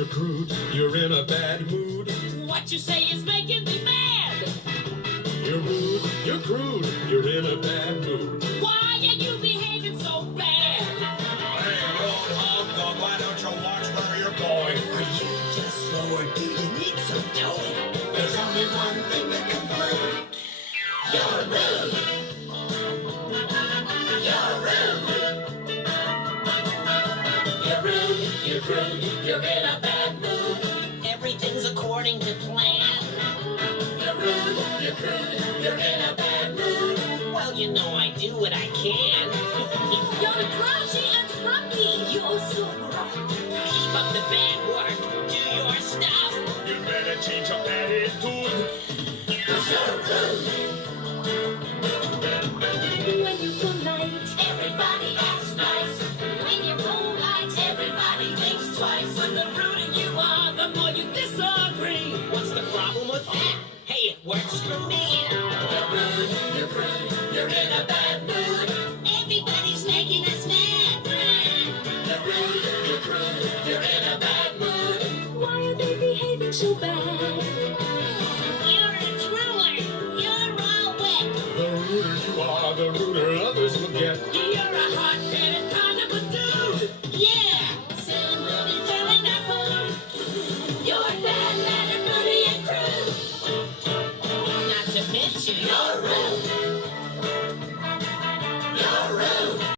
you're crude, you're in a bad mood. What you say is making me mad. You're rude, you're crude, you're in a bad mood. Why are you behaving so bad? Hey, road hog dog, why don't you watch where you're going? Are you just slow or do you need some towing? There's only one thing that can prove you're rude. You're rude. You're rude, you're crude, you're in a bad mood. Everything's according to plan. You're rude, you're crude, you're in a bad mood. Well, you know I do what I can. You're grouchy and grumpy. You're so gruff. Keep up the bad work. Do your stuff. You better change your attitude. You're rude. When you're polite, Everybody acts nice. when you're polite, Everybody thinks twice. But the ruder you are, the more you disagree. What's the problem with that? Hey, it works for me. You're rude, you're crude, you're in a bad mood. Everybody's making us mad. You're rude, you're crude, you're in a bad mood. why are they behaving so bad? You're a drooler. You're all wet. The ruder you are, the ruder others will get.